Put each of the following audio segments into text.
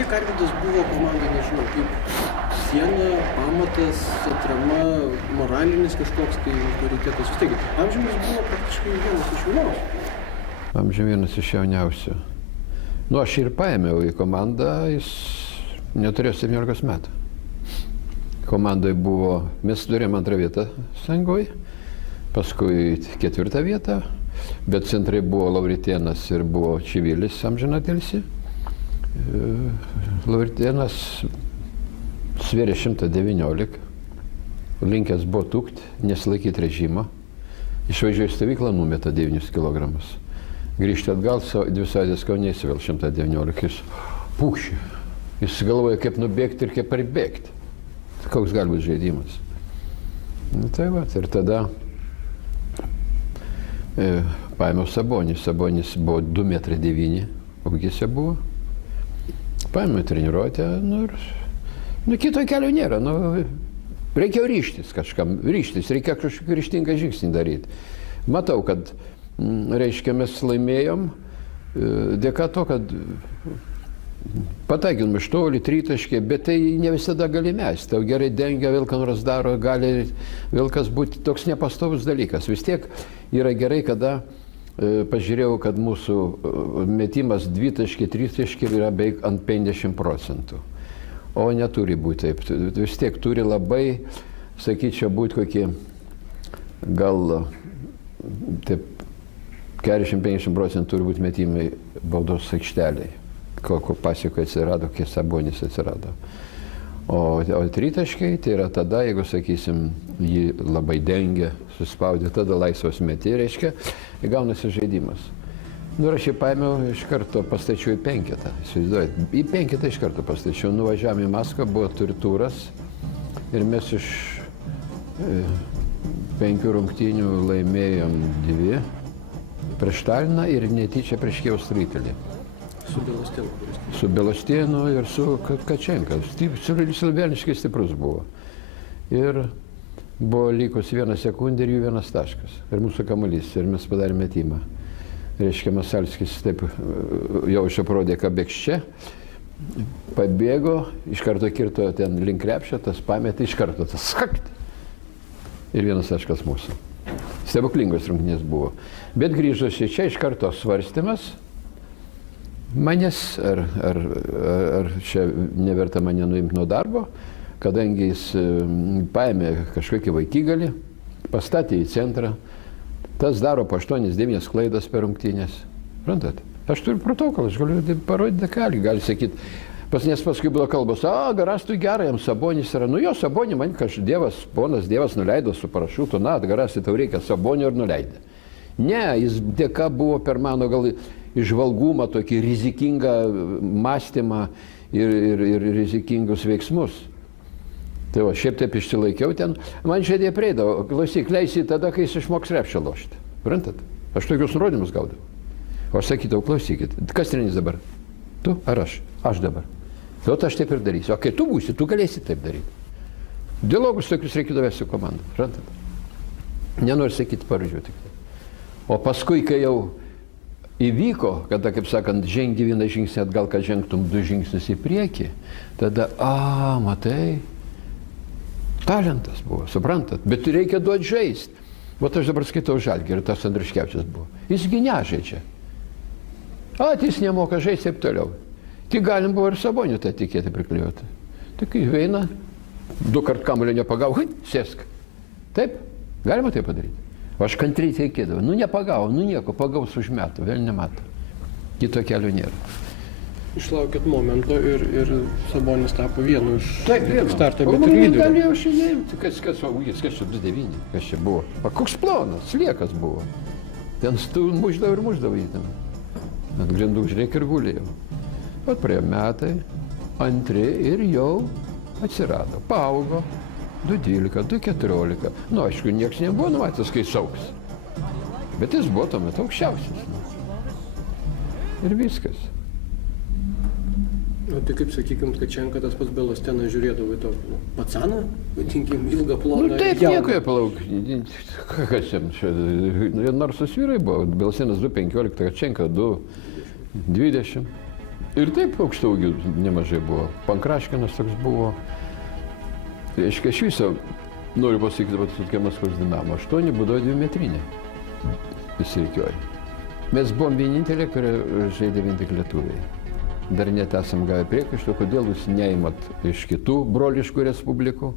kiek Arvydas buvo komandai, nežinau, kaip siena, pamatas, atrama, moralinis kažkoks tai autoritetas. Vis tiek, amžiumi jis buvo praktiškai vienas iš jauniausių. Amžiumi vienas iš jauniausių. Nu, aš ir paėmiau į komandą, jis neturėjo 17 metų. Komandoje buvo, mes turėjom 2 vietą Sąjungoje, paskui 4 vietą, bet centrai buvo Lauritėnas ir buvo Čivilis amžinatilsį. Lauritėnas svėrė 119, linkęs buvo tukt, nesilaikyti režimo. Išvažiuoja į stovyklą, numeta 9 kg. Grįžti atgal, 2 savaitės Kaune vėl 119, jis pūkši. Jis galvoja, kaip nubėgti ir kaip pribėgti. Koks gali būti žaidimas. Nu, tai va, ir tada paėmiau Sabonį. Sabonis buvo 2,9 m, ūgis buvo. Paėmiau treniruotę, nu, kito kelio nėra. Nu, reikėjo ryžtis kažkam, reikia kažkokį ryžtingą žingsnį daryti. Matau, kad, reiškia, mes laimėjom dėka to, kad pataikinom iš toli, tritaškį, bet tai ne visada gali mesti. Tau gerai dengia, vėl ką nors daro, gali vėl kas būti toks nepastovus dalykas. Vis tiek yra gerai, kada pažiūrėjau, kad mūsų metimas dvitaškį, tritaškį yra beveik ant 50%. O neturi būti taip. Vis tiek turi labai, sakyčiau, būti kokie gal taip 40-50% turi būti metimai baudos aikšteliai. Kokio pasiekoje atsirado, kai Sabonis atsirado. O tritaškiai tai yra tada, jeigu, sakysim, jį labai dengia, suspaudė, tada laisvas meti, reiškia, gaunasi žaidimas. Nu, ir aš jį paėmiau, iš karto pastačiau į 5, įsivaizduojat. Į 5 iš karto pastačiau, nuvažiavam į Maskvą, buvo turas ir mes iš 5 rungtynių laimėjom 2 prieš Taliną ir netyčia prieš Kijevos Rytelį. Su Belostėnu. Su Belostėnu ir su Kačenka. Velniškai stiprus buvo. Ir buvo likus 1 sekundė ir jų 1 taškas. Ir mūsų kamuolys. Ir mes padarėme metimą. Reiškia, Masalskis taip jau išaprodė, ką bėgs čia. Pabėgo, iš karto kirto ten link krepšio, tas pametė, iš karto tas skakt. Ir 1 taškas mūsų. Stebuklingos rungtynės buvo. Bet grįžusi čia iš karto svarstymas. Manęs, ar čia neverta mane nuimti nuo darbo, kadangi jis paėmė kažkokį vaikigalį, pastatė į centrą, tas daro po 8-9 klaidas per rungtynės. Suprantat? Aš turiu protokolą, aš galiu parodyti dekalį, gali sakyti. Nes paskui buvo kalbos, Garastui gerai, jam Sabonis yra. Nu jo, Sabonį man Dievas, ponas Dievas nuleido su parašutu, Garastui tau reikia Sabonio ir nuleidė. Ne, jis dėka buvo per mano gal išvalgumą, tokį rizikingą mąstymą ir rizikingus veiksmus. Tai va, šiaip taip išsilaikiau ten. Man šiandien prieidavo, klausyk, leisi tada, kai jis išmoks krepšį lošti. Prantat? Aš tokius nurodymus gaudavau. O aš sakydavau, klausykit, kas treneris dabar? Tu ar aš? Aš dabar. Tai aš taip ir darysiu. O kai tu būsi, tu galėsi taip daryti. Dialogus tokius reikėdavo vesti su komanda. Prantat? Nenoriu sakyti pavyzdžių tik. O paskui, kai jau įvyko, kada, kaip sakant, žengi 1 žingsnį atgal, kad žengtum 2 žingsnius į priekį, tada, matai, talentas buvo, suprantat, bet reikia duoti žaisti. Vat aš dabar skaitau Žalgirį, tas Andriškevičius buvo. Jisgi nežaidžia. Jis nemoka žaisti, taip toliau. Tik galim buvo ir Sabonį tą tikėti priklijuoti. Tik įveina, 2 kart kamuolio nepagavo, sėsk. Taip, galima tai padaryti. O aš kantriai teikėdavau, nepagavo, nieko, pagaus už metų, vėl nemato. Kito kelio nėra. Išlaukėt momento ir Sabonis tapo vienu iš starto, bet ir lyderių. Galėjau šiandien, kas čia 2,9, kas čia buvo. Koks plonas, sliekas buvo. Ten muždavo jį ten. Ant grindų žiūrėk ir gulėjau. Pat praėjo metai, 2 ir jau atsirado, paaugo. 2,12, 2,14. Nu, aišku, nieks nebuvo numatęs, kai sauks. Bet jis buvo tuo metu aukščiausias. Ir viskas. O tai kaip, sakykim, Kačenka, tas pats Belostenas žiūrėdavo į tokį pacaną, vadinkim, ilgą ploną. Nu, taip, nieko jie palauk. Kas jam čia? Nors vyrai buvo. Belostenas 2,15, Kačenka 2,20. Ir taip aukštaugių nemažai buvo. Pankraškinas toks buvo. Reiškia, iš viso, noriu pasakyti, kad tokia Maskvos Dinamo 8 būdavo 2 metrinė. Visi reikioja. Mes buvom vienintelė, kurie žaidė vien tik lietuviai. Dar net esam gavę priekaištų, kodėl jūs neįmat iš kitų broliškų respublikų.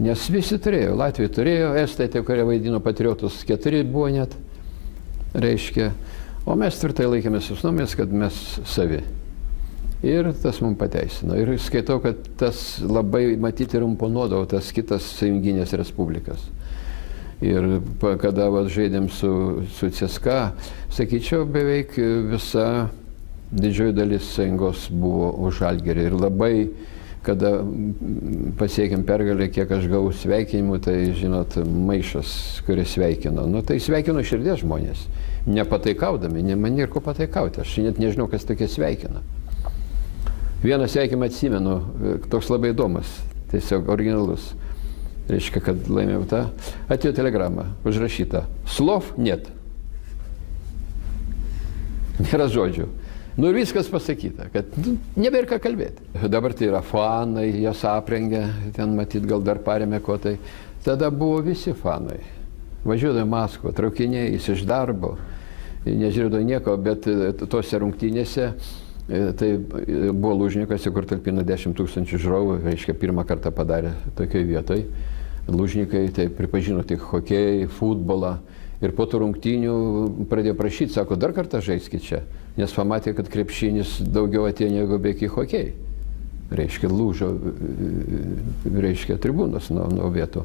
Nes visi turėjo, Latvija turėjo, Estai, tie, kurie vaidino patriotus, 4 buvo net, reiškia. O mes tvirtai laikėmės nuomonės, kad mes savi. Ir tas mums pateisino. Ir skaitau, kad tas labai matyti ir imponuodavo tas kitas sąjunginės respublikas. Ir kada žaidėm su CSKA, sakyčiau, beveik visa didžioji dalis sąjungos buvo už Žalgirį. Ir labai, kada pasiekėm pergalę, kiek aš gavau sveikinimų, tai, žinot, maišas, kuris sveikino. Nu, tai sveikino širdies žmonės, nepataikaudami, man nėra ko pataikauti. Aš net nežinau, kas tokie sveikina. Vieną sveikinimą atsimenu, toks labai įdomus, tiesiog originalus. Reiškia, kad laimėjau tą. Atėjo telegrama, užrašyta. Slov net. Nėra žodžių. Nu ir viskas pasakyta, kad nebėra ką kalbėti. Dabar tai yra fanai, jas aprengia, ten matyt gal dar paremė ko tai. Tada buvo visi fanai. Važiuodavo į Maskvą, traukiniais iš darbo, nežiūrėdavo nieko, bet tose rungtynėse tai buvo Lūžnikose, kur talpino 10 000 žiūrovų, reiškia, pirmą kartą padarė tokioj vietoj. Lūžnikai tai pripažino tik hokejai, futbolą. Ir po tų rungtynių pradėjo prašyti, sako, dar kartą žaiskit čia, nes pamatė, kad krepšinis daugiau atėjo negu beveik į hokejai. Reiškia, lūžo, reiškia, tribūnos nuo vietų.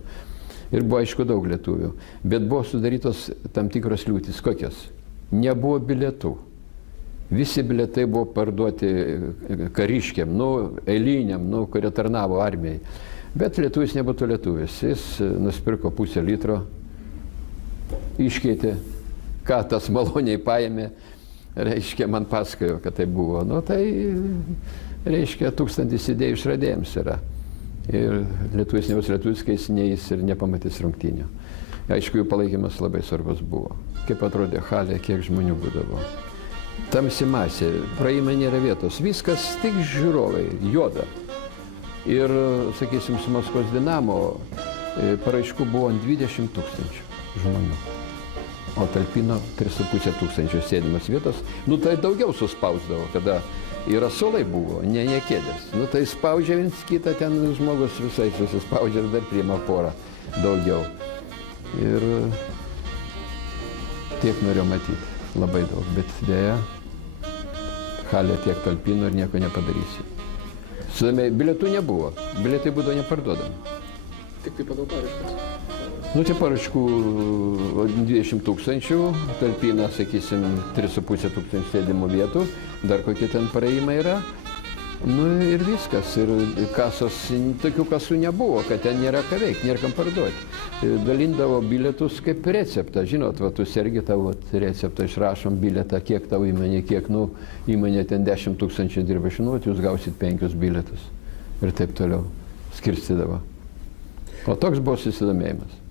Ir buvo, aišku, daug lietuvių. Bet buvo sudarytos tam tikros liūtys. Kokios? Nebuvo bilietų. Visi bilietai buvo parduoti kariškiam, eiliniam, kurie tarnavo armijai. Bet lietuvis nebūtų lietuvis. Jis nusipirko pusę litro, iškeitė, ką tas maloniai paėmė, reiškia, man pasakojo, kad tai buvo. Nu, tai, reiškia, 1000 idėjų išradėjams yra. Ir lietuvis nebus lietuvis, kai jis neįs ir nepamatys rungtynių. Aišku, jų palaikymas labai svarbus buvo. Kaip atrodė halė, kiek žmonių būdavo. Tamsi masė, praėjime nėra vietos, viskas tik žiūrovai, juoda. Ir, sakysim, su Maskvos Dinamo paraiškų buvo 20 000 žmonių, o talpino 3500 sėdimas vietos. Nu, tai daugiau suspausdavo, kada ir asolai buvo, ne kėdės. Nu, tai spaudžia viens kitą, ten žmogus visai susispaudžia ir dar priima porą daugiau. Ir tiek norėjau matyti. Labai daug, bet dėja, halė tiek talpino ir nieko nepadarysi. Bilietų nebuvo, bilietai būdavo neparduodami. Tik tai pagal paraiškas. Nu, tai paraiškų 20 000, talpina, sakysim, 3500 sėdimų vietų, dar kokie ten praėjimai yra. Nu ir viskas, ir kasos, tokių kasų nebuvo, kad ten nėra ką veikti, nėra kam parduoti. Dalindavo bilietus kaip receptą, žinot, va, tu sergi tavo receptą, išrašom bilietą, kiek tavo įmonė, kiek, įmonė ten 10 000 dirba, žinot, jūs gausit 5 bilietus. Ir taip toliau skirstydavo. O toks buvo susidomėjimas.